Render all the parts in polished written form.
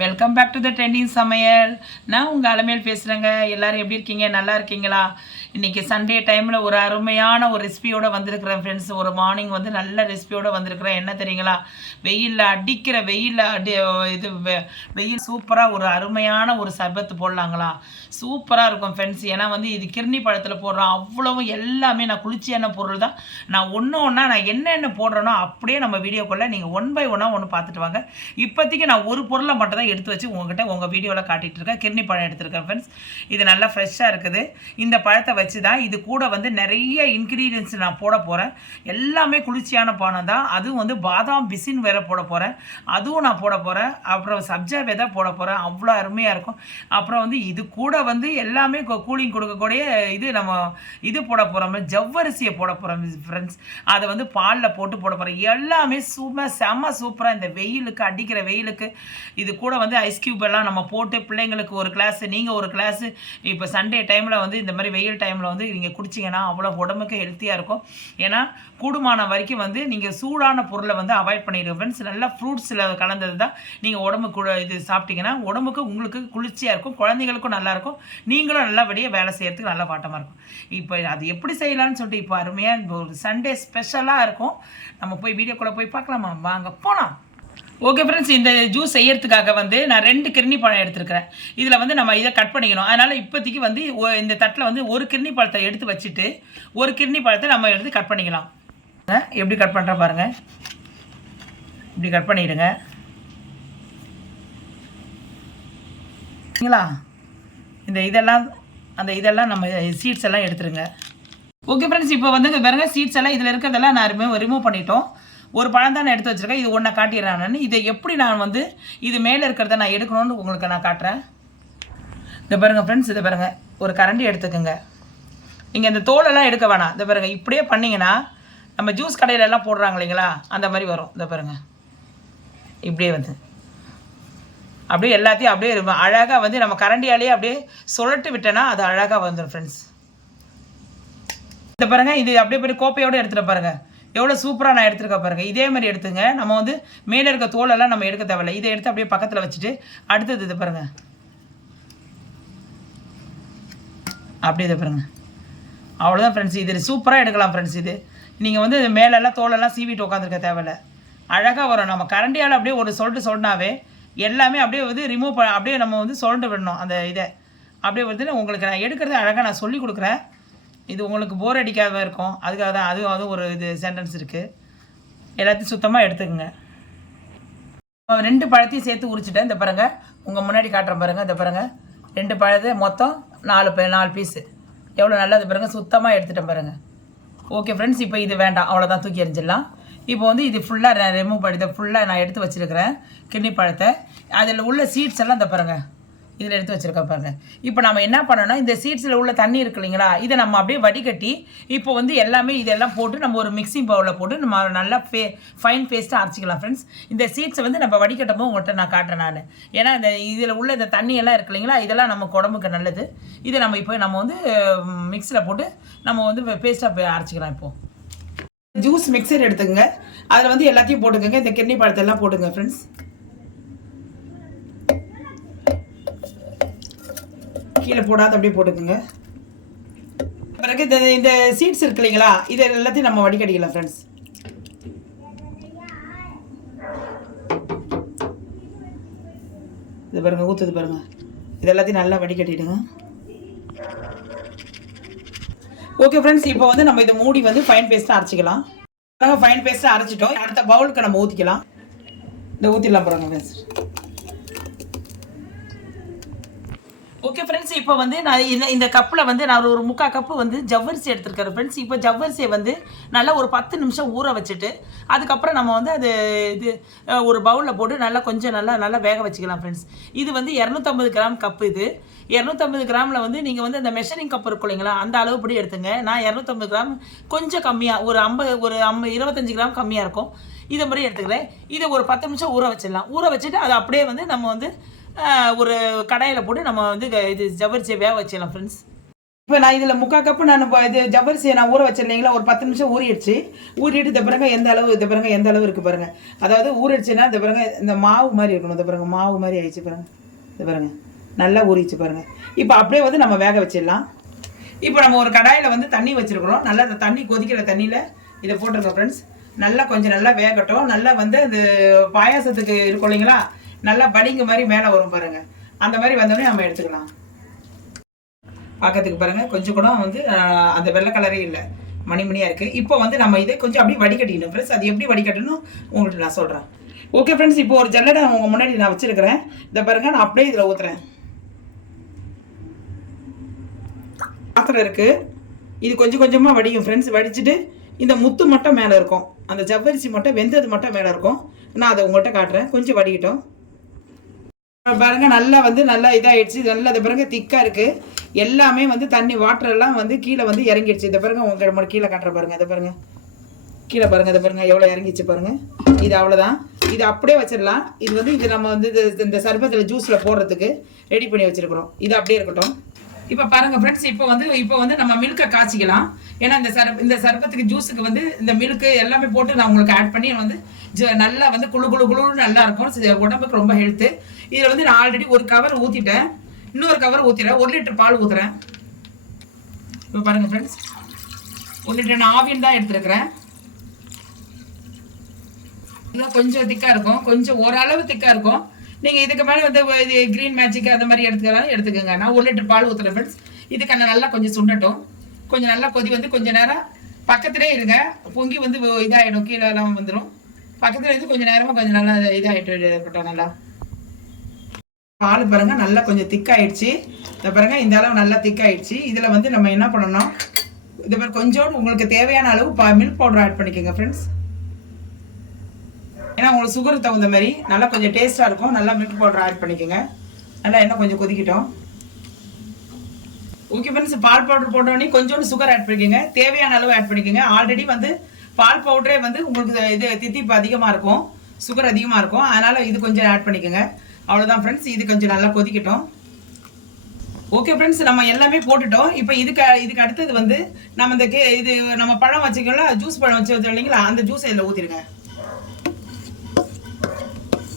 Welcome back to the trending சமையல். நான் உங்கள் அலமேல் பேசுகிறேங்க. எல்லோரும் எப்படி இருக்கீங்க? நல்லா இருக்கீங்களா? இன்றைக்கி சண்டே டைமில் ஒரு அருமையான ஒரு ரெசிபியோடு வந்திருக்கிறேன் ஃப்ரெண்ட்ஸ். ஒரு மார்னிங் வந்து நல்ல ரெசிபியோடு வந்திருக்கிறேன். என்ன தெரியுங்களா? வெயிலில் அடிக்கிற வெயில் சூப்பராக ஒரு அருமையான ஒரு சர்பத்து போடலாங்களா? சூப்பராக இருக்கும் ஃப்ரெண்ட்ஸ். ஏன்னா வந்து இது கிர்னி பழத்தில் போடுறோம். அவ்வளவும் எல்லாமே நான் குளிர்ச்சியான பொருள் தான். நான் ஒன்றா நான் என்னென்ன போடுறேனோ அப்படியே நம்ம வீடியோக்குள்ளே நீங்கள் ஒன் பை ஒன்னாக ஒன்று பார்த்துட்டு வாங்க. இப்போதைக்கு நான் ஒரு பொருளை மட்டும் தான் எடுத்து வச்சு உங்ககிட்ட உங்கள் வீடியோவில் காட்டிகிட்டு இருக்கேன். கிர்னி பழம் எடுத்துருக்கேன் ஃப்ரெண்ட்ஸ். இது நல்லா ஃப்ரெஷ்ஷாக இருக்குது. இந்த பழத்தை வச்சு தான் இது கூட வந்து நிறைய இன்க்ரீடியன்ஸ் நான் போட போகிறேன். எல்லாமே குளிர்ச்சியான பானம் தான். அதுவும் வந்து பாதாம் பிசின் வேற போட போகிறேன். அதுவும் நான் போட போகிறேன். அப்புறம் சப்ஜா விதை போட போகிறேன். அவ்வளோ அருமையாக இருக்கும். அப்புறம் வந்து இது கூட வந்து எல்லாமே கூலிங் கொடுக்கக்கூடிய இது போட போகிறோம். ஜவ்வரிசியை போட போகிறோம் ஃப்ரெண்ட்ஸ். அதை வந்து பாலில் போட்டு போட போகிறேன். எல்லாமே செம்ம சூப்பராக இந்த வெயிலுக்கு அடிக்கிற வெயிலுக்கு இது கூட வந்து ஐஸ் கியூப் எல்லாம் நம்ம போட்டு பிள்ளைங்களுக்கு ஒரு கிளாஸ், நீங்கள் ஒரு கிளாஸ் இப்போ சண்டே டைமில் வந்து இந்த மாதிரி வெயில் டைமில் வந்து நீங்கள் குடிச்சிங்கன்னா அவ்வளோ உடம்புக்கு ஹெல்த்தியாக இருக்கும். ஏன்னா கூடுமான வரைக்கும் வந்து நீங்கள் சூடான பொருளை வந்து அவாய்ட் பண்ணிடுங்க ஃப்ரெண்ட்ஸ். நல்லா ஃப்ரூட்ஸில் கலந்தது தான் நீங்கள் உடம்புக்கு இது சாப்பிட்டீங்கன்னா உடம்புக்கு உங்களுக்கு குளிர்ச்சியாக இருக்கும், குழந்தைங்களுக்கும் நல்லாயிருக்கும், நீங்களும் நல்லபடியாக வேலை செய்கிறதுக்கு நல்லா பாட்டமாக இருக்கும். இப்போ அது எப்படி செய்யலாம்னு சொல்லிட்டு இப்போ அருமையாக ஒரு சண்டே ஸ்பெஷலாக இருக்கும். நம்ம போய் வீடியோக்குள்ளே போய் பார்க்கலாமா? வாங்க போகலாம். ஓகே ஃப்ரெண்ட்ஸ், இந்த ஜூஸ் செய்யறதுக்காக வந்து நான் 2 கிர்னி பழம் எடுத்துருக்கிறேன். இதில் வந்து நம்ம இதை கட் பண்ணிக்கணும். அதனால் இப்போதைக்கு வந்து இந்த தட்டில் வந்து ஒரு கிர்னி பழத்தை எடுத்து வச்சுட்டு ஒரு கிர்னி பழத்தை நம்ம எடுத்து கட் பண்ணிக்கலாம். எப்படி கட் பண்ணுற பாருங்கள். இப்படி கட் பண்ணிவிடுங்க. சரிங்களா? இதெல்லாம் நம்ம சீட்ஸ் எல்லாம் எடுத்துருங்க. ஓகே ஃப்ரெண்ட்ஸ், இப்போ வந்து பாருங்கள், சீட்ஸ் எல்லாம் இதில் இருக்கிறதெல்லாம் நான் ரிமூவ் பண்ணிட்டோம். ஒரு பழம் தான் நான் எடுத்து வச்சுருக்கேன். இது ஒன்றை காட்டிடுறேன் நான். இதை எப்படி நான் வந்து இது மேலே இருக்கிறத நான் எடுக்கணும்னு உங்களுக்கு நான் காட்டுறேன். இதை பாருங்கள் ஃப்ரெண்ட்ஸ், இதை பாருங்கள், ஒரு கரண்டி எடுத்துக்கோங்க. நீங்கள் இந்த தோலெல்லாம் எடுக்க வேணாம். இதை பாருங்கள், இப்படியே பண்ணிங்கன்னா நம்ம ஜூஸ் கடையிலெல்லாம் போடுறாங்க இல்லைங்களா, அந்த மாதிரி வரும். இதை பாருங்கள், இப்படியே வந்து அப்படியே எல்லாத்தையும் அப்படியே அழகாக வந்து நம்ம கரண்டியாலேயே அப்படியே சுழட்டு விட்டேன்னா அது அழகாக வந்துடும் ஃப்ரெண்ட்ஸ். இதை பாருங்கள், இது அப்படியே போய் கோப்பையோடு எடுத்துகிட்டு பாருங்கள், எவ்வளோ சூப்பராக நான் எடுத்துருக்க பாருங்கள். இதே மாதிரி எடுத்துங்க. நம்ம வந்து மேலே இருக்க தோலெல்லாம் நம்ம எடுக்க தேவையில்லை. இதை எடுத்து அப்படியே பக்கத்தில் வச்சுட்டு அடுத்தது இது பாருங்கள், அப்படியே இதை பாருங்கள். அவ்வளோதான் ஃப்ரெண்ட்ஸ். இது சூப்பராக எடுக்கலாம் ஃப்ரெண்ட்ஸ். இது நீங்கள் வந்து மேலெல்லாம் தோலெல்லாம் சீவிட்டு உட்காந்துருக்க தேவையில்லை, அழகாக வரும். நம்ம கரண்டியால் அப்படியே ஒரு சொன்னாவே எல்லாமே அப்படியே வந்து ரிமூவ் அப்படியே நம்ம வந்து சொல்லிட்டு விடணும். அந்த இதை அப்படியே வந்து உங்களுக்கு நான் எடுக்கிறது அழகாக நான் சொல்லி கொடுக்குறேன். இது உங்களுக்கு போர் அடிக்காத இருக்கும். அதுக்காக தான் அதுவும் ஒரு இது சென்டென்ஸ் இருக்குது. எல்லாத்தையும் சுத்தமாக எடுத்துக்கோங்க. 2 பழத்தையும் சேர்த்து உரிச்சிட்டேன். இந்த பாருங்கள், உங்கள் முன்னாடி காட்டுறேன் பாருங்கள். இந்த பாருங்கள், 2 பழத்தை மொத்தம் 4 பீஸு. எவ்வளோ நல்லது பாருங்கள், சுத்தமாக எடுத்துட்டேன் பாருங்கள். ஓகே ஃப்ரெண்ட்ஸ், இப்போ இது வேண்டாம், அவ்வளோதான், தூக்கி எறிஞ்சிடலாம். இப்போ வந்து இது ஃபுல்லாக நான் ரிமூவ் பண்ணிட்டு ஃபுல்லாக நான் எடுத்து வச்சுருக்கிறேன் கிர்னி பழத்தை. அதில் உள்ள சீட்ஸ் எல்லாம் இந்த பாருங்கள், இதில் எடுத்து வச்சுருக்கேன் பாருங்கள். இப்போ நம்ம என்ன பண்ணணும், இந்த சீட்ஸில் உள்ள தண்ணி இருக்கு இல்லைங்களா, இதை நம்ம அப்படியே வடிகட்டி இப்போ வந்து எல்லாமே இதெல்லாம் போட்டு நம்ம ஒரு மிக்சிங் பவுலில் போட்டு நம்ம நல்லா ஃபைன் பேஸ்ட்டாக அரைச்சிக்கலாம் ஃப்ரெண்ட்ஸ். இந்த சீட்ஸை வந்து நம்ம வடிகட்டும் போது உங்கள்கிட்ட நான் காட்டுறேன் நான். ஏன்னா இதில் உள்ள இந்த தண்ணியெல்லாம் இருக்கு இல்லைங்களா, இதெல்லாம் நம்ம உடம்புக்கு நல்லது. இதை நம்ம இப்போ நம்ம வந்து மிக்ஸியில் போட்டு நம்ம வந்து பேஸ்ட்டாக அரைச்சிக்கலாம். இப்போது ஜூஸ் மிக்சர் எடுத்துக்கங்க. அதில் வந்து எல்லாத்தையும் போட்டுக்கோங்க. இந்த கிர்னி பழத்தெல்லாம் போட்டுங்க ஃப்ரெண்ட்ஸ். கீழே போடாத அப்படியே போட்டுக்கோங்க. பிறகு இந்த சீட்ஸ் இருக்கு இல்லைங்களா, இதை எல்லாத்தையும் நம்ம வடிகட்டிக்கலாம் ஃப்ரெண்ட்ஸ். இது பாருங்கள், ஊற்றுது பாருங்கள். இது எல்லாத்தையும் நல்லா வடிகட்டிடுங்க. ஓகே ஃப்ரெண்ட்ஸ், இப்போ வந்து நம்ம இதை மூடி வந்து ஃபைன் பேஸ்ட்டாக அரைச்சிக்கலாம். ஃபைன் பேஸ்ட்டாக அரைச்சிட்டோம். அடுத்த பவுலுக்கு நம்ம ஊற்றிக்கலாம். இந்த ஊற்றிடலாம் பாருங்கள் ஃப்ரெண்ட்ஸ். ஓகே ஃப்ரெண்ட்ஸ், இப்போ வந்து நான் இந்த கப்பில் வந்து நான் ஒரு 3/4 கப்பு வந்து ஜவ்வரிசி எடுத்துருக்கேன் ஃப்ரெண்ட்ஸ். இப்போ ஜவ்வரிசியை வந்து நல்லா ஒரு 10 நிமிஷம் ஊற வச்சுட்டு அதுக்கப்புறம் நம்ம வந்து அது ஒரு பவுலில் போட்டு நல்லா வேக வச்சுக்கலாம் ஃப்ரெண்ட்ஸ். இது வந்து 250 கிராம் கப்பு. இது 250 கிராமில் வந்து நீங்கள் வந்து அந்த மெஷரிங் கப் இருக்கும் இல்லைங்களா, அந்த அளவுப்படி எடுத்துங்க. நான் 250 கிராம் கொஞ்சம் கம்மியாக ஒரு 25 கிராம் கம்மியாக இருக்கும். இதை மாதிரி எடுத்துக்கிறேன். இதை ஒரு 10 நிமிஷம் ஊற வச்சிடலாம். ஊற வச்சுட்டு அதை அப்படியே வந்து நம்ம வந்து ஒரு கடாயில் போட்டு நம்ம வந்து இது ஜவ்வரிசியை வேக வச்சிடலாம் ஃப்ரெண்ட்ஸ். இப்போ நான் இதில் 3/4 கப்பு நான் இது ஜவ்வரிசியை நான் ஊற வச்சிருந்தீங்களா, ஒரு 10 நிமிஷம் ஊறிடுச்சு. ஊறிட்டு இந்த பாருங்க எந்த அளவு, இந்த பாருங்க எந்த அளவு இருக்குது பாருங்கள். அதாவது ஊறிடுச்சுன்னா இந்த பாருங்க இந்த மாவு மாதிரி இருக்கணும். இந்த பாருங்க மாவு மாதிரி ஆயிடுச்சு பாருங்கள். இந்த பாருங்க நல்லா ஊறிச்சு பாருங்கள். இப்போ அப்படியே வந்து நம்ம வேக வச்சிடலாம். இப்போ நம்ம ஒரு கடாயில் வந்து தண்ணி வச்சுருக்குறோம். நல்லா அந்த தண்ணி கொதிக்கிற தண்ணியில் இதை போட்டிருக்கோம் ஃப்ரெண்ட்ஸ். நல்லா கொஞ்சம் நல்லா வேகட்டும். நல்லா வந்து இந்த பாயாசத்துக்கு இருக்கும் இல்லைங்களா, நல்லா பலிங்க மாதிரி மேலே வரும் பாருங்கள். அந்த மாதிரி வந்தோடனே நம்ம எடுத்துக்கலாம். பார்க்கறதுக்கு பாருங்கள் கொஞ்சம் கூட வந்து அந்த வெள்ளை கலரே இல்லை, மணிமணியாக இருக்குது. இப்போ வந்து நம்ம இதை கொஞ்சம் அப்படியே வடிகட்டிக்கணும் ஃப்ரெண்ட்ஸ். அது எப்படி வடிகட்டணும் உங்களுக்கு நான் சொல்கிறேன். ஓகே ஃப்ரெண்ட்ஸ், இப்போ ஒரு ஜல்லடை உங்கள் முன்னாடி நான் வச்சுருக்கிறேன். இதை பாருங்கள் நான் அப்படியே இதில் ஊற்றுறேன். பாத்திரம் இருக்குது, இது கொஞ்சம் கொஞ்சமாக வடிக்கும் ஃப்ரெண்ட்ஸ். வடிச்சுட்டு இந்த முத்து மட்டும் மேலே இருக்கும், அந்த ஜவ்வரிசி மட்டும் வெந்தது மட்டும் மேலே இருக்கும். நான் அதை உங்கள்கிட்ட காட்டுறேன். கொஞ்சம் வடிக்கிட்டோம் பாருங்கள். நல்லா வந்து நல்லா இதாகிடுச்சு. நல்லா இதை பாருங்கள் திக்காக இருக்குது. எல்லாமே வந்து தண்ணி வாட்டரெல்லாம் வந்து கீழே வந்து இறங்கிடுச்சு. இதை பாருங்கள் உங்களுக்கு கீழே காட்டுற பாருங்கள். இதை பாருங்கள் கீழே பாருங்கள். இதை பாருங்கள் எவ்வளோ இறங்கிச்சு பாருங்கள். இது அவ்வளோதான். இது அப்படியே வச்சிடலாம். இது வந்து இது நம்ம வந்து இந்த சர்பத்தில் ஜூஸில் போடுறதுக்கு ரெடி பண்ணி வச்சுருக்குறோம். இது அப்படியே இருக்கட்டும். இப்போ பாருங்கள் ஃப்ரெண்ட்ஸ், இப்போ வந்து நம்ம மில்கை காய்ச்சிக்கலாம். ஏன்னா இந்த சர்பத்துக்கு ஜூஸுக்கு வந்து இந்த மில்க்கு எல்லாமே போட்டு நான் உங்களுக்கு ஆட் பண்ணி வந்து நல்லா வந்து குழுன்னு நல்லா இருக்கும். உடம்புக்கு ரொம்ப ஹெல்த்து. இதில் வந்து நான் ஆல்ரெடி ஒரு கவர் ஊற்றிட்டேன், இன்னொரு கவர் ஊற்றிடுறேன். 1 லிட்டர் பால் ஊற்றுறேன். இப்போ பாருங்கள் ஃப்ரெண்ட்ஸ், 1 லிட்டர் நான் ஆவியன் தான் எடுத்துருக்கிறேன். இன்னும் கொஞ்சம் திக்காக இருக்கும், கொஞ்சம் ஓரளவு திக்காக இருக்கும். நீங்கள் இதுக்கு மேலே வந்து இது க்ரீன் மேஜிக் அந்த மாதிரி எடுத்துக்கோங்க. நான் 1 லிட்டர் பால் ஊற்றுறேன் ஃப்ரெண்ட்ஸ். இதுக்கான நல்லா கொஞ்சம் சுண்டட்டும். கொஞ்சம் நல்லா கொதி வந்து கொஞ்சம் நேரம் பக்கத்துலேயே இருங்க. பொங்கி வந்து இதாகிடும், கீழே எல்லாம் வந்துடும். பக்கத்தில் இருந்து கொஞ்சம் நேரமாக கொஞ்சம் நல்லா இதாகிட்டு இருக்கட்டும். நல்லா பால் பாருங்கள் நல்லா கொஞ்சம் திக்காயிடுச்சு. இதை பாருங்கள் இந்த அளவு நல்லா திக்காயிடுச்சு. இதில் வந்து நம்ம என்ன பண்ணணும், இது மாதிரி கொஞ்சோண்டு உங்களுக்கு தேவையான அளவு மில்க் பவுடர் ஆட் பண்ணிக்கோங்க ஃப்ரெண்ட்ஸ். ஏன்னா உங்களுக்கு சுகர் தகுந்த மாதிரி நல்லா கொஞ்சம் டேஸ்ட்டாக இருக்கும். நல்லா மில்க் பவுடர் ஆட் பண்ணிக்கோங்க. நல்லா எண்ணெய் கொஞ்சம் கொதிக்கிட்டோம். ஓகே ஃப்ரெண்ட்ஸ், பால் பவுடர் போட்டோடனே கொஞ்சோண்டு சுகர் ஆட் பண்ணிக்கோங்க. தேவையான அளவு ஆட் பண்ணிக்கோங்க. ஆல்ரெடி வந்து பால் பவுடரே வந்து உங்களுக்கு இது தித்திப்பு அதிகமாக இருக்கும், சுகர் அதிகமாக இருக்கும். அதனால் இது கொஞ்சம் ஆட் பண்ணிக்கோங்க. அவ்வளோதான் ஃப்ரெண்ட்ஸ். இது கொஞ்சம் நல்லா கொதிக்கட்டும். ஓகே ஃப்ரெண்ட்ஸ், நம்ம எல்லாமே போட்டுட்டோம். இப்போ இதுக்கு அடுத்தது வந்து நம்ம இது நம்ம பழம் வச்சுக்கோங்களா, ஜூஸ் பழம் வச்சு இல்லைங்களா, அந்த ஜூஸை இதில் ஊற்றிடுங்க.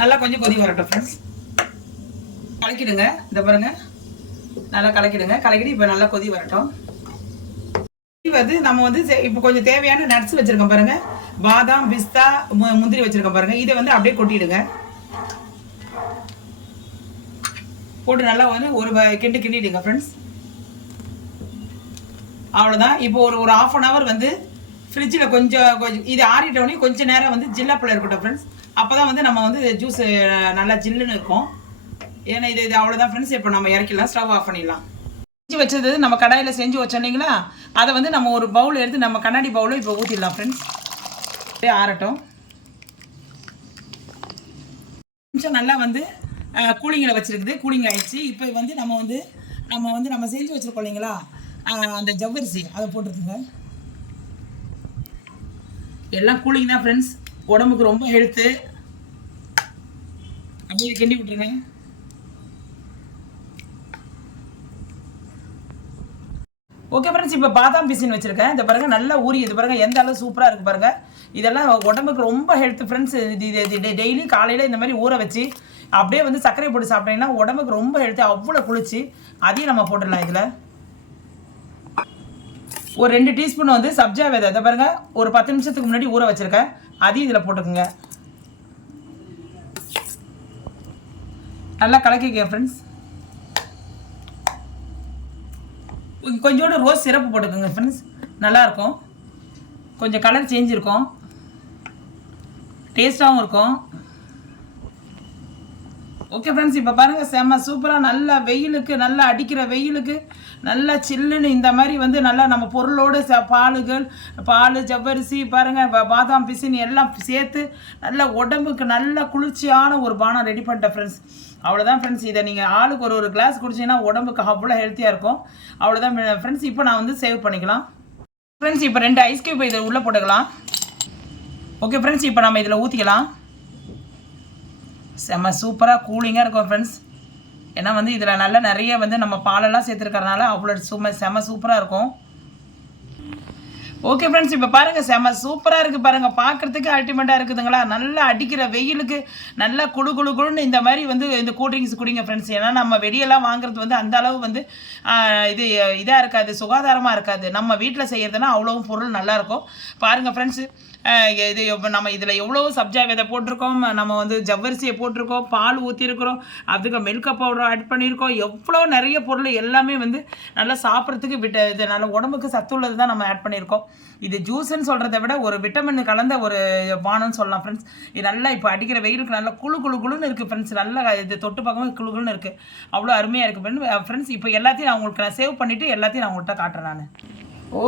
நல்லா கொஞ்சம் கொதி வரட்டும் ஃப்ரெண்ட்ஸ். கலக்கிடுங்க. இதை பாருங்க நல்லா கலக்கிடுங்க. கலக்கிட்டு இப்போ நல்லா கொதி வரட்டும். வந்து நம்ம வந்து இப்போ கொஞ்சம் தேவையான நட்ஸ் வச்சுருக்கோம் பாருங்க, பாதாம் பிஸ்தா முந்திரி வச்சுருக்கோம் பாருங்க. இதை வந்து அப்படியே கொட்டிடுங்க. போட்டு நல்லா வந்து ஒரு கிண்டிடுங்க ஃப்ரெண்ட்ஸ். அவ்வளோதான். இப்போ ஒரு 1/2 hour வந்து ஃப்ரிட்ஜில் கொஞ்சம் இது ஆறிட்டோடனே கொஞ்சம் நேரம் வந்து ஜில்லாப்பில் இருக்கட்டும் ஃப்ரெண்ட்ஸ். அப்போ தான் வந்து நம்ம வந்து ஜூஸ் நல்லா ஜில்லுன்னு இருக்கும். ஏன்னா இது அவ்வளோதான் ஃப்ரெண்ட்ஸ். இப்போ நம்ம இறக்கிடலாம், ஸ்டவ் ஆஃப் பண்ணிடலாம். செஞ்சு வச்சது நம்ம கடாயில் செஞ்சு வச்சோன்னீங்களா, அதை வந்து நம்ம ஒரு பவுல் எடுத்து நம்ம கண்ணாடி பவுலில் இப்போ ஊற்றிடலாம் ஃப்ரெண்ட்ஸ். அப்படியே ஆறட்டும். கொஞ்சம் நல்லா வந்து கூலிங்கில் வச்சுருக்குது, கூலிங் ஆகிடுச்சு. இப்போ வந்து நம்ம செஞ்சு வச்சுருக்கோம் இல்லைங்களா, அந்த ஜவ்வரிசி அதை போட்டுருக்குங்க. எல்லாம் கூலிங் தான் ஃப்ரெண்ட்ஸ், உடம்புக்கு ரொம்ப ஹெல்த்து. அப்படியே கிண்டி விட்டுருங்க. ஓகே ஃப்ரெண்ட்ஸ், இப்போ பாதாம் பிசின் வச்சுருக்கேன். இந்த பாருங்கள் நல்லா ஊறி, இது பாருங்கள் எந்த அளவு சூப்பராக இருக்குது பாருங்கள். இதெல்லாம் உடம்புக்கு ரொம்ப ஹெல்த் ஃப்ரெண்ட்ஸ். இது டெய்லி காலையில் இந்த மாதிரி ஊற வச்சு அப்படியே வந்து சர்க்கரை போட்டு சாப்பிட்டீங்கன்னா உடம்புக்கு ரொம்ப ஹெல்த்து, அவ்வளோ குளிச்சு. அதையும் நம்ம போட்டுடலாம். இதில் ஒரு 2 டீஸ்பூன் வந்து சப்ஜா விதை, இதை பாருங்கள் ஒரு 10 நிமிஷத்துக்கு முன்னாடி ஊற வச்சுருக்கேன். அதையும் இதில் போட்டுக்குங்க. நல்லா கலக்கிக்க ஃப்ரெண்ட்ஸ். கொஞ்சோண்டு ரோஸ் சிரப்பு போட்டுக்கோங்க ஃப்ரெண்ட்ஸ், நல்லாயிருக்கும். கொஞ்சம் கலர் சேஞ்ச் இருக்கும், டேஸ்ட்டாகவும் இருக்கும். ஓகே ஃப்ரெண்ட்ஸ், இப்போ பாருங்கள் செம்ம சூப்பராக நல்லா வெயிலுக்கு, நல்லா அடிக்கிற வெயிலுக்கு நல்லா சில்லுன்னு இந்த மாதிரி வந்து நல்லா நம்ம பொருளோடு பால் ஜவ்வரிசி பாருங்கள், பாதாம் பிசின் எல்லாம் சேர்த்து நல்லா உடம்புக்கு நல்ல குளிர்ச்சியான ஒரு பானம் ரெடி பண்ணிட்டேன் ஃப்ரெண்ட்ஸ். அவ்வளோதான் ஃப்ரெண்ட்ஸ். இதை நீங்கள் ஆளுக்கு ஒரு கிளாஸ் குடிச்சிங்கன்னா உடம்புக்கு அவ்வளோ ஹெல்த்தியாக இருக்கும். அவ்வளோதான் ஃப்ரெண்ட்ஸ். இப்போ நான் வந்து சேவ் பண்ணிக்கலாம் ஃப்ரெண்ட்ஸ். இப்போ 2 ஐஸ் கியூப் இதை உள்ளே போட்டுக்கலாம். ஓகே ஃப்ரெண்ட்ஸ், இப்போ நம்ம இதில் ஊற்றிக்கலாம். செம்ம சூப்பராக கூலிங்காக இருக்கும் ஃப்ரெண்ட்ஸ். ஏன்னா வந்து இதில் நல்லா நிறைய வந்து நம்ம பாலெல்லாம் சேர்த்துருக்கறனால அவ்வளோ செம சூப்பராக இருக்கும். ஓகே ஃப்ரெண்ட்ஸ், இப்போ பாருங்கள் செம சூப்பராக இருக்குது பாருங்கள், பார்க்குறதுக்கு அல்டிமேட்டாக இருக்குதுங்களா. நல்லா அடிக்கிற வெயிலுக்கு நல்லா குளுன்னு இந்த மாதிரி வந்து இந்த கூல்ட்ரிங்க்ஸ் குடிங்க ஃப்ரெண்ட்ஸ். ஏன்னா நம்ம வெளியெல்லாம் வாங்குறது வந்து அந்த அளவு வந்து இது இதாக இருக்காது, சுகாதாரமாக இருக்காது. நம்ம வீட்டில் செய்கிறதுனா அவ்வளோ பொருள் நல்லாயிருக்கும். பாருங்கள் ஃப்ரெண்ட்ஸு, இது நம்ம இதில் எவ்வளோ சப்ஜா விதை போட்டிருக்கோம், நம்ம வந்து ஜவ்வரிசியை போட்டிருக்கோம், பால் ஊற்றிருக்கிறோம், அதுக்கு மில்க் பவுடர் ஆட் பண்ணியிருக்கோம், எவ்வளோ நிறைய பொருள் எல்லாமே வந்து நல்லா சாப்பிட்றதுக்கு இது நல்ல உடம்புக்கு சத்துள்ளது தான் நம்ம ஆட் பண்ணியிருக்கோம். இது ஜூஸ்ன்னு சொல்கிறத விட ஒரு விட்டமின் கலந்த ஒரு பானம்னு சொல்லலாம் ஃப்ரெண்ட்ஸ். இது நல்லா இப்போ அடிக்கிற வெயிலுக்கு நல்லா குளுன்னு இருக்குது ஃப்ரெண்ட்ஸ். நல்லா இது தொட்டு பார்க்கும்போது குளுன்னு இருக்குது, அவ்வளோ அருமையாக இருக்குது ஃப்ரெண்ட்ஸ். இப்போ எல்லாத்தையும் நான் உங்களுக்கு சேவ் பண்ணிவிட்டு எல்லாத்தையும் நான் உங்கள்கிட்ட காட்டுறேன் நான்.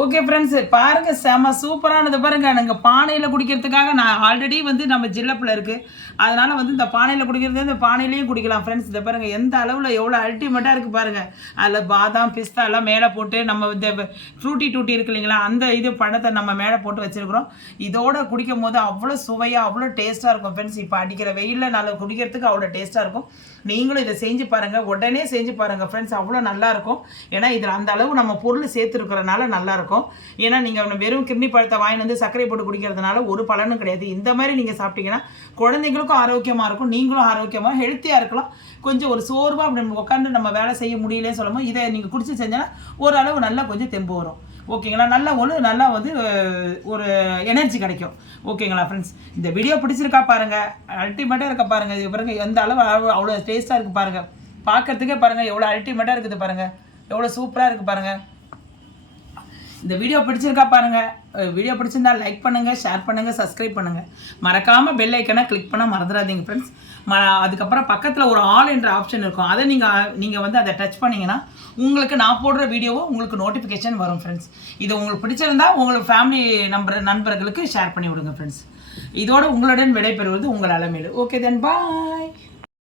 ஓகே ஃப்ரெண்ட்ஸு, பாருங்கள் செம சூப்பரானது பாருங்கள். நாங்கள் பானையில் குடிக்கிறதுக்காக நான் ஆல்ரெடி வந்து நம்ம ஜில்லப்பில் இருக்குது, அதனால் வந்து இந்த பானையில் குடிக்கிறது இந்த பானையிலையும் குடிக்கலாம் ஃப்ரெண்ட்ஸ். இதை பாருங்கள் எந்த அளவில் எவ்வளோ அல்டிமேட்டாக இருக்குது பாருங்கள். அதில் பாதாம் பிஸ்தா எல்லாம் மேலே போட்டு நம்ம இந்த ஃப்ரூட்டி டூட்டி இருக்கு இல்லைங்களா, அந்த இது பழத்தை நம்ம மேலே போட்டு வச்சுருக்குறோம். இதோட குடிக்கும் போது அவ்வளோ சுவையாக அவ்வளோ டேஸ்ட்டாக இருக்கும் ஃப்ரெண்ட்ஸ். இப்போ அடிக்கிற வெயிலில் நல்லா குடிக்கிறதுக்கு அவ்வளோ டேஸ்ட்டாக இருக்கும். நீங்களும் இதை செஞ்சு பாருங்கள், உடனே செஞ்சு பாருங்கள் ஃப்ரெண்ட்ஸ், அவ்வளோ நல்லாயிருக்கும். ஏன்னா இதில் அந்த அளவு நம்ம பொருள் சேர்த்துருக்கிறனால நல்லாயிருக்கும். ஏன்னா நீங்கள் வெறும் கிர்னி பழத்தை வாங்கிட்டு வந்து சர்க்கரை போட்டு குடிக்கிறதுனால ஒரு பலனும் கிடையாது. இந்த மாதிரி நீங்கள் சாப்பிட்டீங்கன்னா குழந்தைங்களுக்கும் ஆரோக்கியமாக இருக்கும், நீங்களும் ஆரோக்கியமாக ஹெல்த்தியாக இருக்கலாம். கொஞ்சம் ஒரு சோர்வாக அப்படி உட்காந்து நம்ம வேலை செய்ய முடியலன்னு சொல்லும்போது இதை நீங்கள் குடிச்சு செஞ்சோன்னா ஓரளவு நல்லா கொஞ்சம் தெம்பு வரும். ஓகேங்களா, நல்லா வந்து ஒரு எனர்ஜி கிடைக்கும். ஓகேங்களா ஃப்ரெண்ட்ஸ், இந்த வீடியோ பிடிச்சிருக்கா பாருங்கள், அல்டிமேட்டாக இருக்க பாருங்கள். இது பாருங்கள் எந்த அளவு அவ்வளோ டேஸ்ட்டாக இருக்குது பாருங்கள், பார்க்குறதுக்கே பாருங்கள் எவ்வளோ அல்டிமேட்டாக இருக்குது பாருங்கள், எவ்வளோ சூப்பராக இருக்குது பாருங்கள். இந்த வீடியோ பிடிச்சிருக்கா பாருங்கள். வீடியோ பிடிச்சிருந்தா லைக் பண்ணுங்கள், ஷேர் பண்ணுங்கள், சப்ஸ்கிரைப் பண்ணுங்கள். மறக்காமல் பெல் ஐக்கனை கிளிக் பண்ண மறந்துடாதீங்க ஃப்ரெண்ட்ஸ். அதுக்கப்புறம் பக்கத்தில் ஒரு ஆல் என்ற ஆப்ஷன் இருக்கும், அதை நீங்கள் வந்து அதை டச் பண்ணிங்கன்னா உங்களுக்கு நான் போடுற வீடியோவும் உங்களுக்கு நோட்டிஃபிகேஷன் வரும் ஃப்ரெண்ட்ஸ். இது உங்களுக்கு பிடிச்சிருந்தா உங்களுக்கு ஃபேமிலி நண்பர்களுக்கு ஷேர் பண்ணி விடுங்க ஃப்ரெண்ட்ஸ். இதோடு உங்களுடன் விடைபெறுவது உங்கள் அலமேலு. ஓகே தென் பாய்.